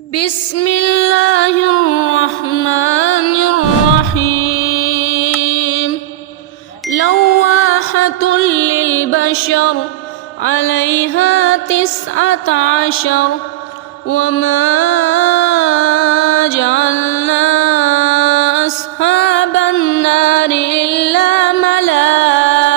بسم الله الرحمن الرحيم. لواحة للبشر عليها 19 وما جعلنا أصحاب النار إلا ملائكة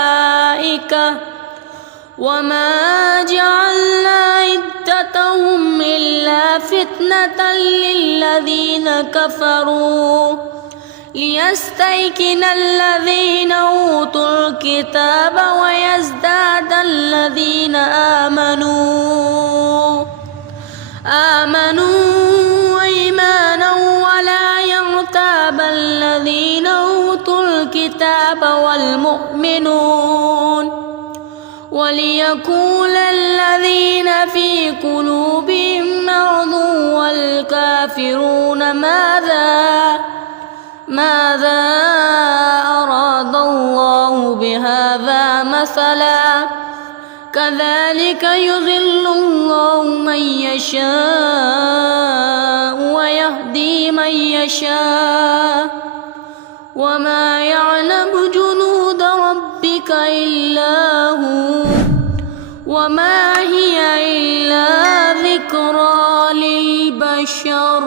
وما جعلنا عدتهم إلا فتنة للذين كفروا ليستيقن الذين أوتوا الكتاب ويزداد الذين آمنوا إيمانا ولا يرتاب الذين أوتوا الكتاب والمؤمنون وليقول الذين في قلوبهم مرض والكافرون ماذا أراد الله بهذا مثلا كذلك يضل الله من يشاء ويهدي من يشاء وما يعلم جنود ربك إلا هو وما هي إلا ذكرى للبشر.